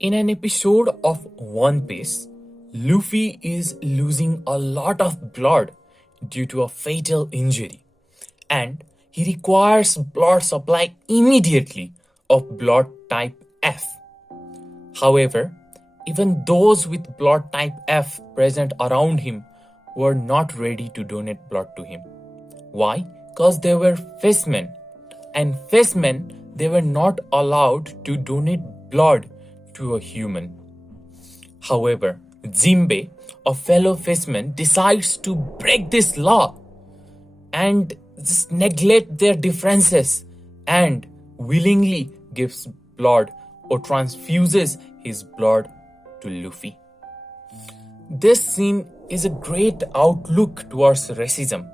In an episode of One Piece, Luffy is losing a lot of blood due to a fatal injury, and he requires blood supply immediately of blood type F. However, even those with blood type F present around him were not ready to donate blood to him. Why? Because they were fishmen, and fishmen they were not allowed to donate blood to a human. However, Jimbe, a fellow fisherman, decides to break this law and just neglect their differences and willingly gives blood or transfuses his blood to Luffy. This scene is a great outlook towards racism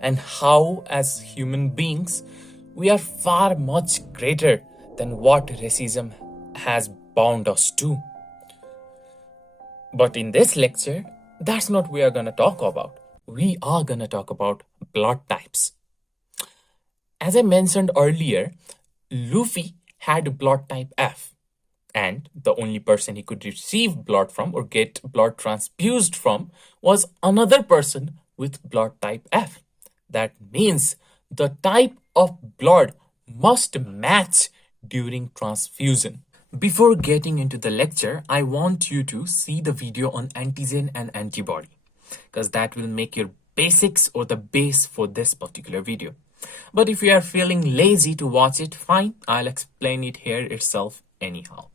and how, as human beings, we are far much greater than what racism has bound us to. But in this lecture, that's not what we are going to talk about. We are going to talk about blood types. As I mentioned earlier, Luffy had blood type F, and the only person he could receive blood from or get blood transfused from was another person with blood type F. That means the type of blood must match during transfusion. Before getting into the lecture, I want you to see the video on antigen and antibody because that will make your basics or the base for this particular video. But if you are feeling lazy to watch it, fine, I'll explain it here itself anyhow.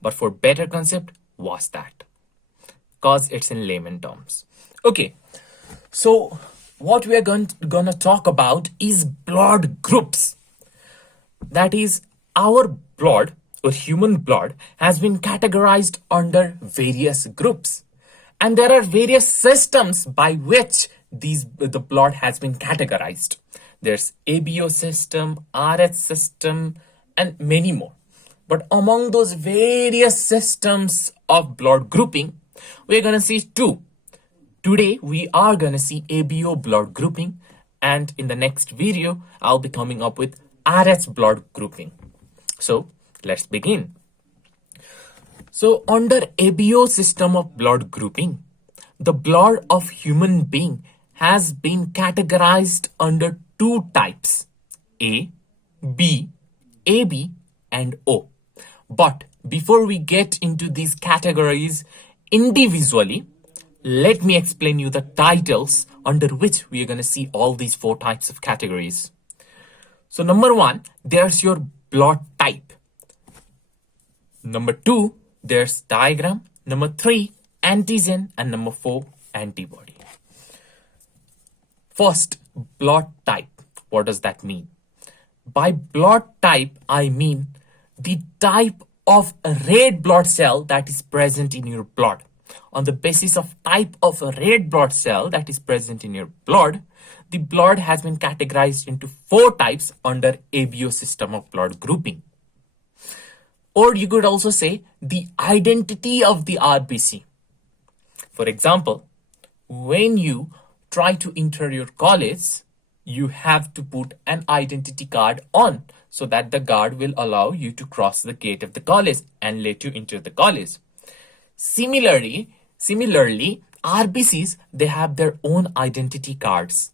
But for better concept, watch that because it's in layman terms. Okay, so what we are gonna talk about is blood groups. That is, our blood or human blood has been categorized under various groups, and there are various systems by which the blood has been categorized. There's ABO system, RH system, and many more. But among those various systems of blood grouping, we're gonna see two. Today we are gonna see ABO blood grouping, and in the next video I'll be coming up with RH blood grouping. So let's begin. So under ABO system of blood grouping, the blood of human being has been categorized under two types, A, B, AB, and O. But before we get into these categories individually, let me explain you the titles under which we are going to see all these four types of categories. So number one, there's your blood type. Number two, there's diagram. Number three, antigen. And number four, antibody. First, blood type. What does that mean? By blood type, I mean the type of red blood cell that is present in your blood. On the basis of type of a red blood cell that is present in your blood, the blood has been categorized into four types under ABO system of blood grouping. Or you could also say the identity of the RBC. For example, when you try to enter your college, you have to put an identity card on so that the guard will allow you to cross the gate of the college and let you enter the college. Similarly, RBCs, they have their own identity cards.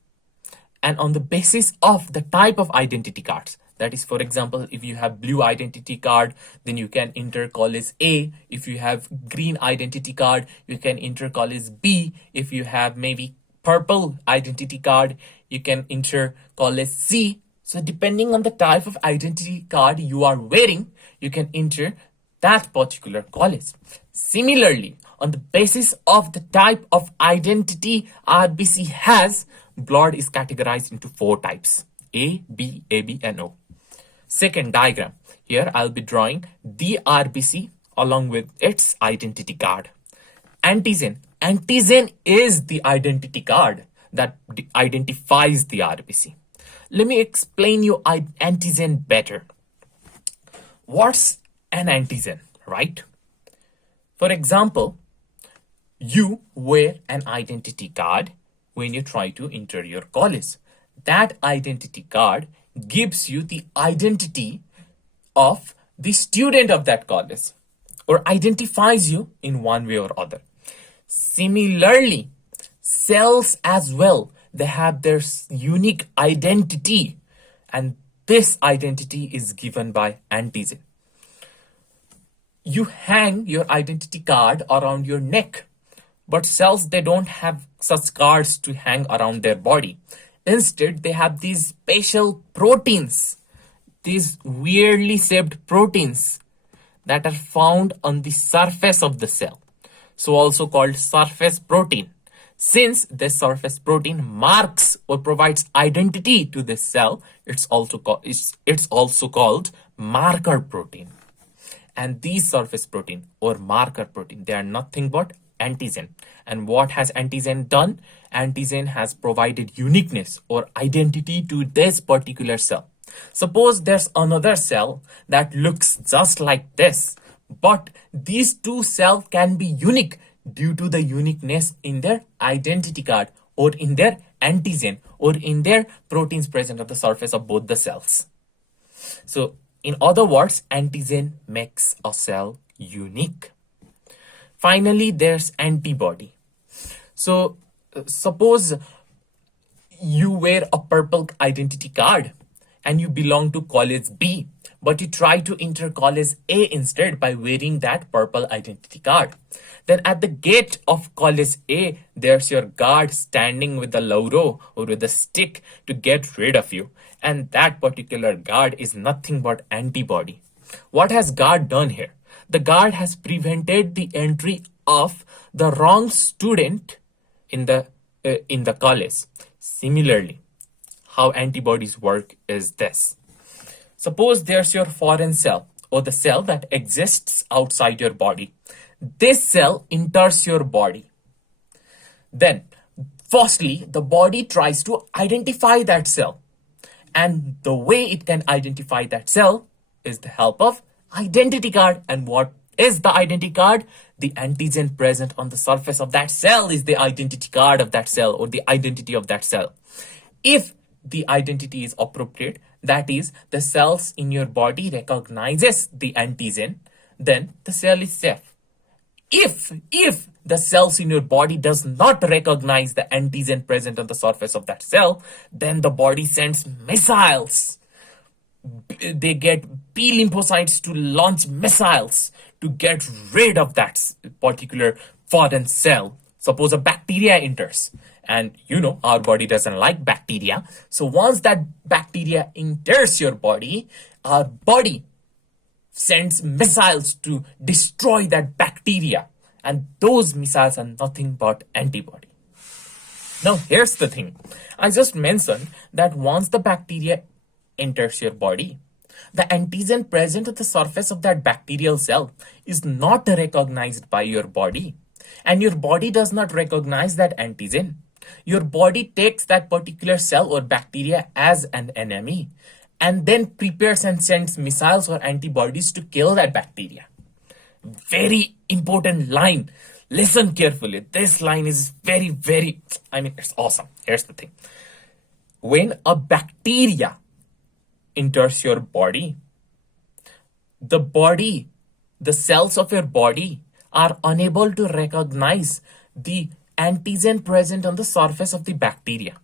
And on the basis of the type of identity cards, that is, for example, if you have blue identity card, then you can enter college A. If you have green identity card, you can enter college B. If you have maybe purple identity card, you can enter college C. So depending on the type of identity card you are wearing, you can enter that particular college. Similarly, on the basis of the type of identity RBC has, blood is categorized into four types, A, B, AB, and O. Second diagram. Here I'll be drawing the RBC along with its identity card. Antigen. Antigen is the identity card that identifies the RBC. Let me explain you antigen better. What's an antigen, right? For example, you wear an identity card when you try to enter your college. That identity card gives you the identity of the student of that college. or identifies you in one way or other. Similarly, cells as well, they have their unique identity, and this identity is given by antigen. You hang your identity card around your neck, but cells, they don't have such cards to hang around their body. Instead, they have these special proteins, these weirdly shaped proteins that are found on the surface of the cell, so also called surface protein. Since this surface protein marks or provides identity to this cell, it's also called marker protein. And these surface protein or marker protein, they are nothing but antigen. And what has antigen done? Antigen has provided uniqueness or identity to this particular cell. Suppose there's another cell that looks just like this, but these two cells can be unique due to the uniqueness in their identity card or in their antigen or in their proteins present on the surface of both the cells. So in other words, antigen makes a cell unique. Finally, there's antibody. So suppose you wear a purple identity card and you belong to college B, but you try to enter college A instead by wearing that purple identity card. Then at the gate of college A, there's your guard standing with a lauro or with a stick to get rid of you. And that particular guard is nothing but antibody. What has guard done here? The guard has prevented the entry of the wrong student in the college. Similarly, how antibodies work is this. Suppose there's your foreign cell or the cell that exists outside your body. This cell enters your body. Then, firstly, the body tries to identify that cell. And the way it can identify that cell is the help of identity card. And what is the identity card? The antigen present on the surface of that cell is the identity card of that cell or the identity of that cell. If the identity is appropriate, that is, the cells in your body recognizes the antigen, then the cell is safe. If the cells in your body does not recognize the antigen present on the surface of that cell, then the body sends missiles. They get B lymphocytes to launch missiles to get rid of that particular foreign cell. Suppose a bacteria enters, and our body doesn't like bacteria. So once that bacteria enters your body, our body sends missiles to destroy that bacteria. And those missiles are nothing but antibody. Now, here's the thing. I just mentioned that once the bacteria enters your body, the antigen present at the surface of that bacterial cell is not recognized by your body. And your body does not recognize that antigen. Your body takes that particular cell or bacteria as an enemy and then prepares and sends missiles or antibodies to kill that bacteria. Very important line. Listen carefully. This line is very, it's awesome. Here's the thing. When a bacteria enters your body, the cells of your body are unable to recognize the antigen present on the surface of the bacteria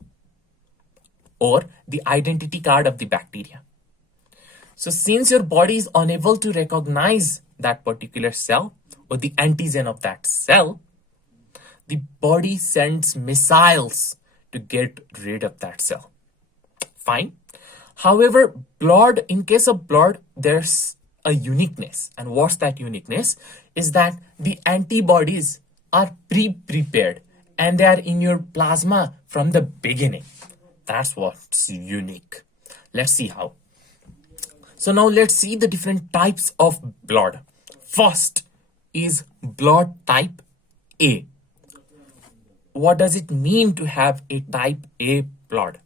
or the identity card of the bacteria. So since your body is unable to recognize that particular cell or the antigen of that cell, the body sends missiles to get rid of that cell. Fine. However, in case of blood, there's a uniqueness. And what's that uniqueness? Is that the antibodies are pre-prepared and they are in your plasma from the beginning. That's what's unique. Let's see how. So now let's see the different types of blood. First is blood type A. What does it mean to have a type A blood?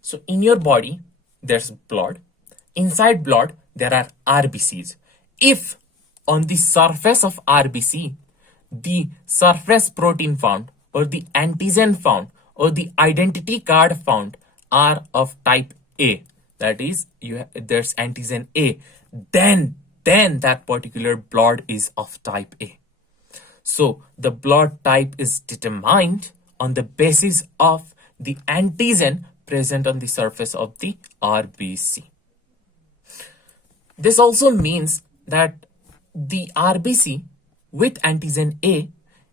So in your body, there's blood. Inside blood, there are RBCs. If on the surface of RBC, the surface protein found or the antigen found or the identity card found are of type A, that is, there's antigen A, then then that particular blood is of type A. So the blood type is determined on the basis of the antigen present on the surface of the RBC. This also means that the RBC with antigen A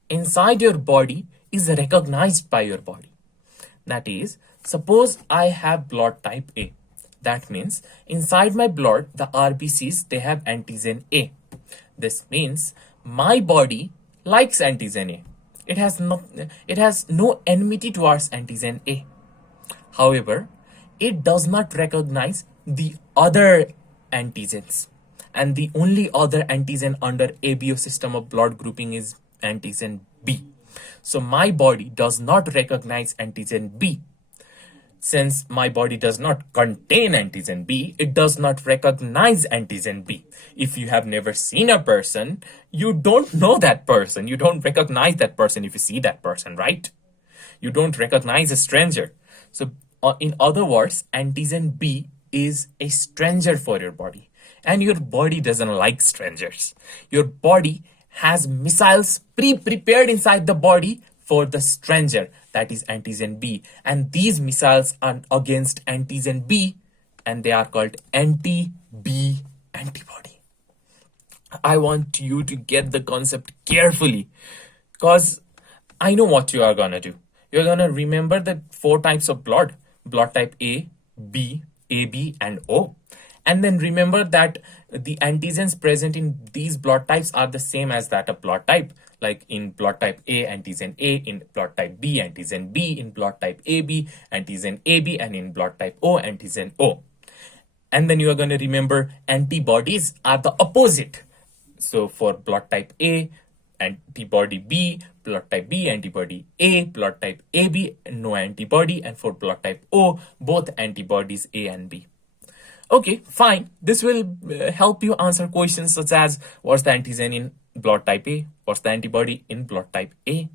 inside your body is recognized by your body. That is, suppose I have blood type A. That means inside my blood, the RBCs, they have antigen A. This means my body likes antigen A. It has no enmity towards antigen A. However, it does not recognize the other antigens. And the only other antigen under ABO system of blood grouping is antigen B. So my body does not recognize antigen B. Since my body does not contain antigen B, it does not recognize antigen B. If you have never seen a person, you don't know that person. You don't recognize that person if you see that person, right? You don't recognize a stranger. So in other words, antigen B is a stranger for your body. And your body doesn't like strangers. Your body has missiles pre-prepared inside the body for the stranger, that is antigen B. And these missiles are against antigen B, and they are called anti-B antibody. I want you to get the concept carefully, because I know what you are gonna do. You're gonna remember the 4 types of blood type A, B, AB, and O. And then remember that the antigens present in these blood types are the same as that of blood type. Like in blood type A, antigen A, in blood type B, antigen B, in blood type AB, antigen AB, and in blood type O, antigen O. And then you are going to remember antibodies are the opposite. So for blood type A, antibody B, blood type B, antibody A, blood type AB, no antibody, and for blood type O, both antibodies A and B. Okay, fine. This will help you answer questions such as what's the antigen in blood type A? What's the antibody in blood type A?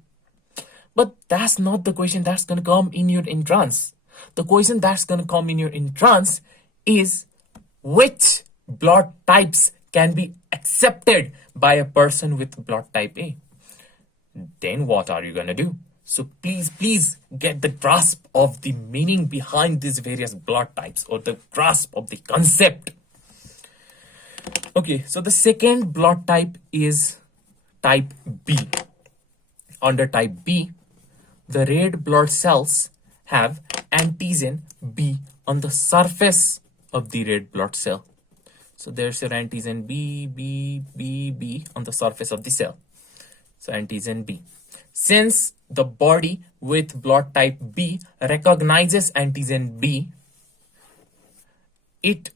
But that's not the question that's going to come in your entrance. The question that's going to come in your entrance is which blood types can be accepted by a person with blood type A? Then what are you going to do? So please get the grasp of the meaning behind these various blood types, or the grasp of the concept. Okay, so the second blood type is type B. Under type B, the red blood cells have antigen B on the surface of the red blood cell. So there's your antigen B on the surface of the cell. So antigen B. Since the body with blood type B recognizes antigen B, it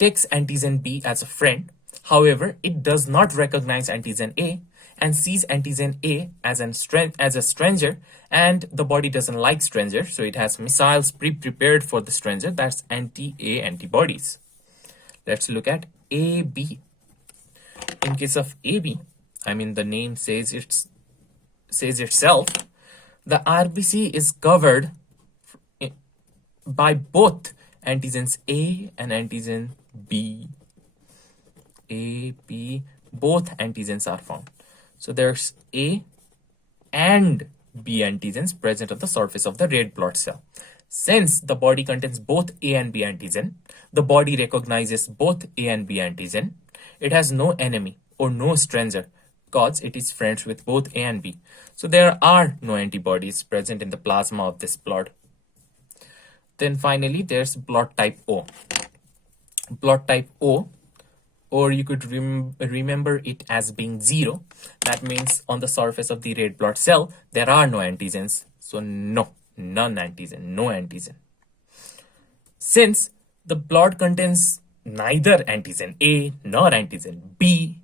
takes antigen B as a friend. However, it does not recognize antigen A and sees antigen A as a stranger, and the body doesn't like strangers, so it has missiles pre-prepared for the stranger. That's anti-A antibodies. Let's look at AB. In case of AB, I mean the name says itself, the RBC is covered by both antigens A and antigen B. A, B, both antigens are found. So there's A and B antigens present on the surface of the red blood cell. Since the body contains both A and B antigen, the body recognizes both A and B antigen. It has no enemy or no stranger, because it is friends with both A and B. So there are no antibodies present in the plasma of this blood. Then finally, there's blood type O. Blood type O, or you could remember it as being 0. That means on the surface of the red blood cell, there are no antigens. So no antigen. Since the blood contains neither antigen A nor antigen B,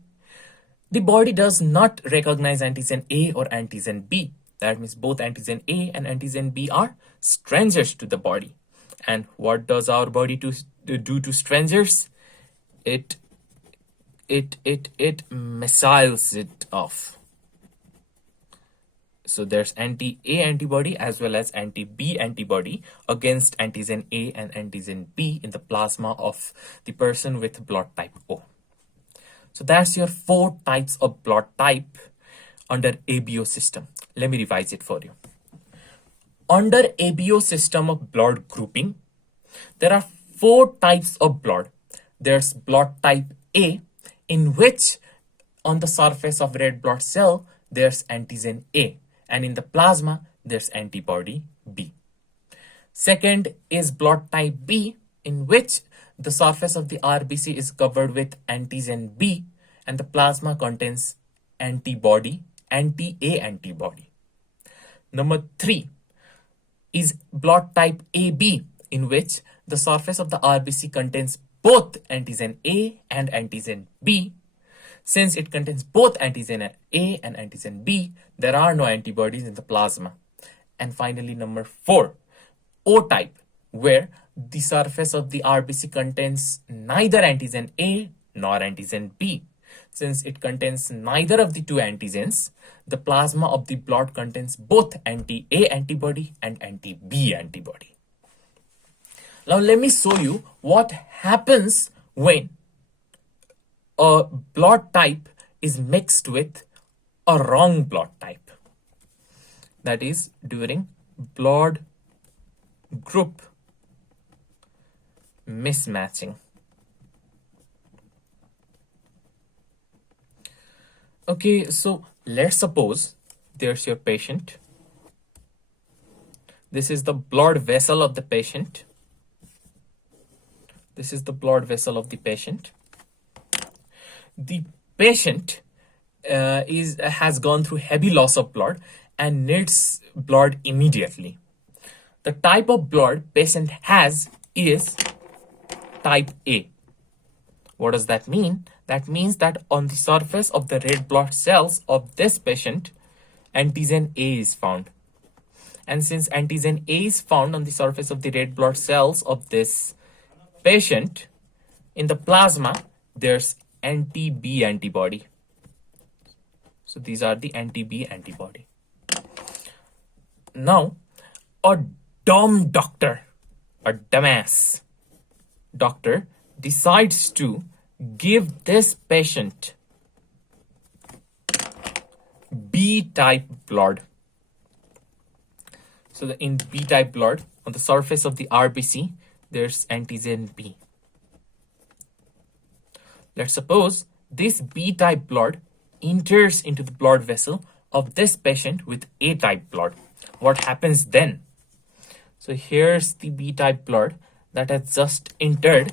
the body does not recognize antigen A or antigen B. That means both antigen A and antigen B are strangers to the body. And what does our body do to strangers? It missiles it off. So there's anti-A antibody as well as anti-B antibody against antigen A and antigen B in the plasma of the person with blood type O. So that's your 4 types of blood type under ABO system. Let me revise it for you. Under ABO system of blood grouping, there are 4 types of blood. There's blood type A, in which on the surface of red blood cell, there's antigen A, and in the plasma, there's antibody B. Second is blood type B, in which the surface of the RBC is covered with antigen B, and the plasma contains antibody, anti-A antibody. Number 3 is blood type AB, in which the surface of the RBC contains both antigen A and antigen B. Since it contains both antigen A and antigen B, there are no antibodies in the plasma. And finally, number 4, O type, where the surface of the RBC contains neither antigen A nor antigen B. Since it contains neither of the two antigens, the plasma of the blood contains both anti-A antibody and anti-B antibody. Now let me show you what happens when a blood type is mixed with a wrong blood type. That is during blood group mismatching. Okay, so let's suppose there's your patient. This is the blood vessel of the patient. This is the blood vessel of the patient. The patient has gone through heavy loss of blood and needs blood immediately. The type of blood patient has is type A. What does that mean? That means that on the surface of the red blood cells of this patient, antigen A is found. And since antigen A is found on the surface of the red blood cells of this patient, in the plasma, there's anti-B antibody. So these are the anti-B antibody. Now, a dumb doctor, a dumbass doctor, decides to give this patient B-type blood. So in B-type blood, on the surface of the RBC, there's antigen B. Let's suppose this B-type blood enters into the blood vessel of this patient with A-type blood. What happens then? So here's the B-type blood that has just entered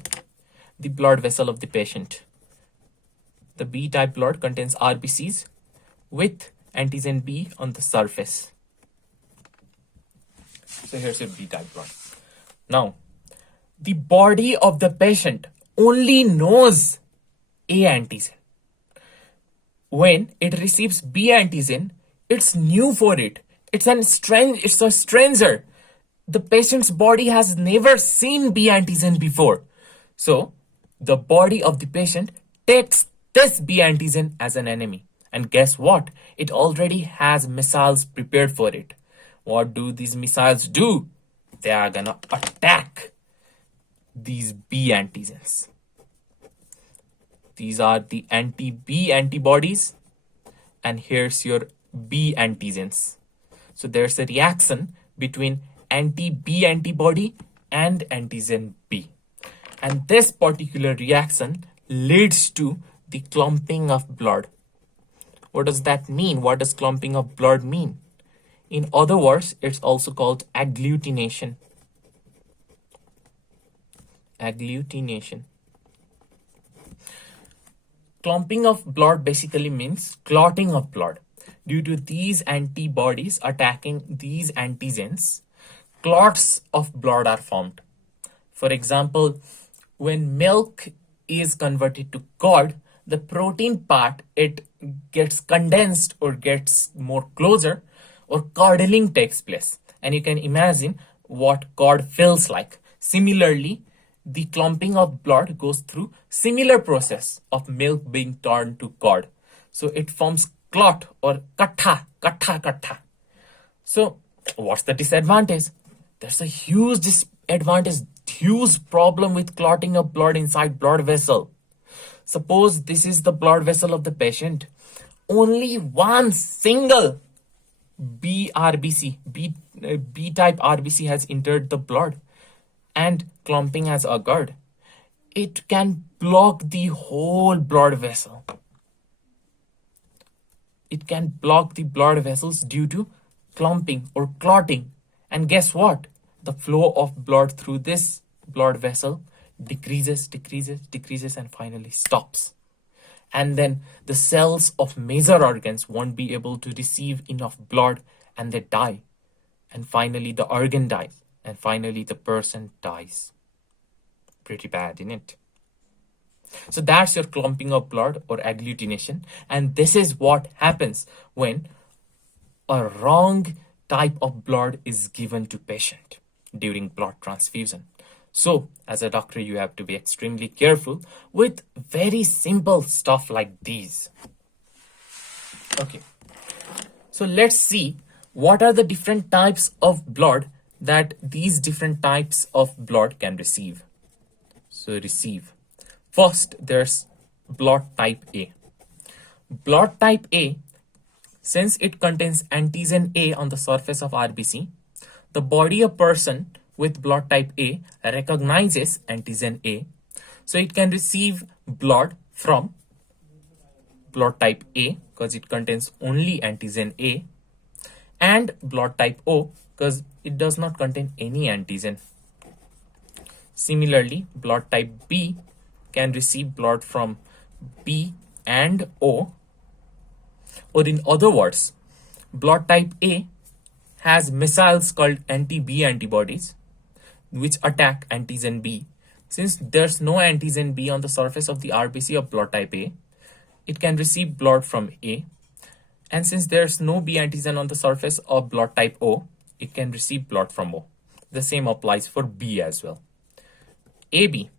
the blood vessel of the patient. The B-type blood contains RBCs with antigen B on the surface. So here's your B-type blood. Now, the body of the patient only knows A antigen. When it receives B antigen, it's new for it. It's a stranger. The patient's body has never seen B antigen before. So, the body of the patient takes this B antigen as an enemy. And guess what? It already has missiles prepared for it. What do these missiles do? They are gonna attack these B antigens. These are the anti-B antibodies, and here's your B antigens. So there's a reaction between anti-B antibody and antigen B. And this particular reaction leads to the clumping of blood. What does that mean? What does clumping of blood mean? In other words, it's also called agglutination. Agglutination. Clumping of blood basically means clotting of blood. Due to these antibodies attacking these antigens, clots of blood are formed. For example, when milk is converted to curd, the protein part, it gets condensed or gets more closer, or curdling takes place. And you can imagine what curd feels like. Similarly, the clumping of blood goes through similar process of milk being turned to curd. So it forms clot or katha. So what's the disadvantage? There's a huge disadvantage, huge problem with clotting of blood inside blood vessel. Suppose this is the blood vessel of the patient. Only one single B type RBC has entered the blood and clumping has occurred. It can block the whole blood vessel. It can block the blood vessels due to clumping or clotting. And guess what? The flow of blood through this blood vessel decreases, and finally stops. And then the cells of major organs won't be able to receive enough blood and they die. And finally the organ dies. And finally the person dies. Pretty bad, isn't it? So that's your clumping of blood or agglutination. And this is what happens when a wrong type of blood is given to patient during blood transfusion. So as a doctor, you have to be extremely careful with very simple stuff like these. Okay. So let's see what are the different types of blood that these different types of blood can receive. So receive. First, there's blood type A. Blood type A, since it contains antigen A on the surface of RBC, the body of person with blood type A recognizes antigen A. So it can receive blood from blood type A because it contains only antigen A, and blood type O because it does not contain any antigen. Similarly, blood type B can receive blood from B and O, or in other words, blood type A has missiles called anti-B antibodies which attack antigen B. Since there's no antigen B on the surface of the RBC of blood type A, it can receive blood from A. And since there's no B antigen on the surface of blood type O, it can receive blood from O. The same applies for B as well. AB.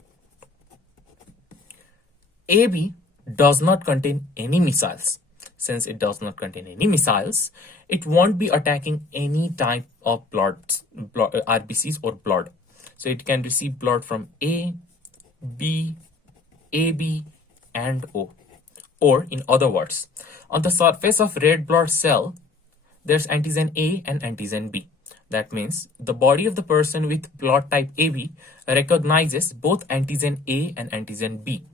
AB does not contain any missiles. Since it does not contain any missiles, it won't be attacking any type of blood RBCs or blood. So it can receive blood from A, B, AB, and O. Or in other words, on the surface of red blood cell, there's antigen A and antigen B. That means the body of the person with blood type AB recognizes both antigen A and antigen B.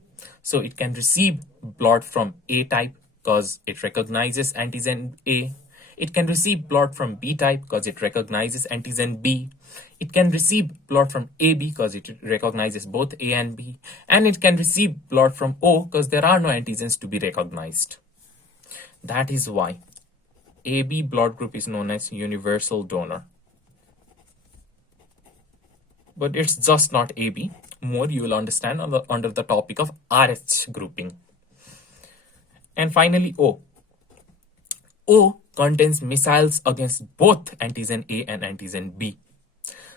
So it can receive blood from A type because it recognizes antigen A. It can receive blood from B type because it recognizes antigen B. It can receive blood from AB because it recognizes both A and B. And it can receive blood from O because there are no antigens to be recognized. That is why AB blood group is known as universal donor. But it's just not AB. More you will understand under the topic of RH grouping. And finally, O. O contains missiles against both antigen A and antigen B.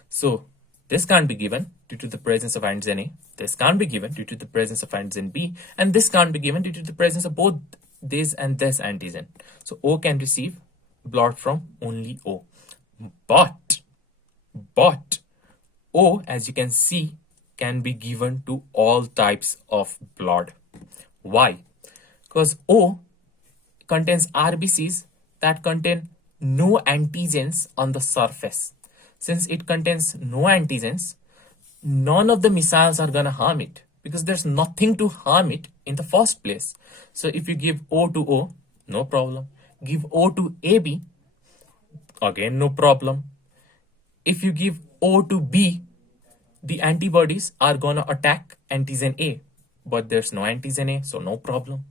So this can't be given due to the presence of antigen A. This can't be given due to the presence of antigen B. And this can't be given due to the presence of both this and this antigen. So O can receive blood from only O. But O, as you can see, can be given to all types of blood. Why? Because O contains RBCs that contain no antigens on the surface. Since it contains no antigens, none of the missiles are going to harm it because there's nothing to harm it in the first place. So if you give O to O, no problem. Give O to AB, again no problem. If you give O to B, the antibodies are going to attack antigen A, but there's no antigen A, so no problem.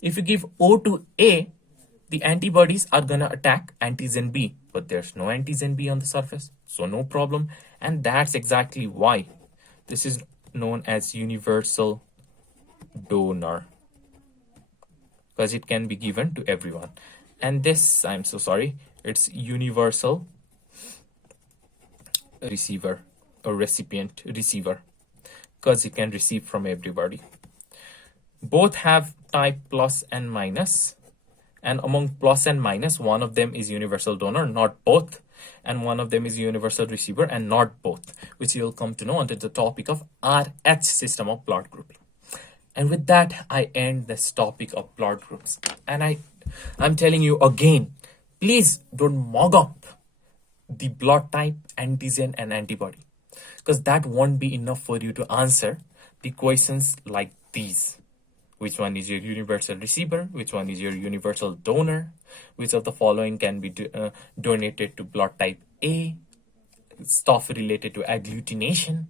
If you give O to A, the antibodies are going to attack antigen B, but there's no antigen B on the surface, so no problem. And that's exactly why this is known as universal donor, because it can be given to everyone. And this, I'm so sorry, it's universal receiver or recipient receiver, because it can receive from everybody. Both have type plus and minus, and among plus and minus, one of them is universal donor, not both, and one of them is universal receiver and not both, which you'll come to know under the topic of RH system of blood grouping. And with that, I end this topic of blood groups. And I'm telling you again, please don't mug up the blood type, antigen, and antibody, because that won't be enough for you to answer the questions like these. Which one is your universal receiver? Which one is your universal donor? Which of the following can be donated to blood type A? Stuff related to agglutination.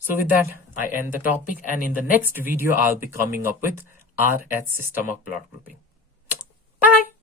So with that, I end the topic, and in the next video, I'll be coming up with RH system of blood grouping. Bye!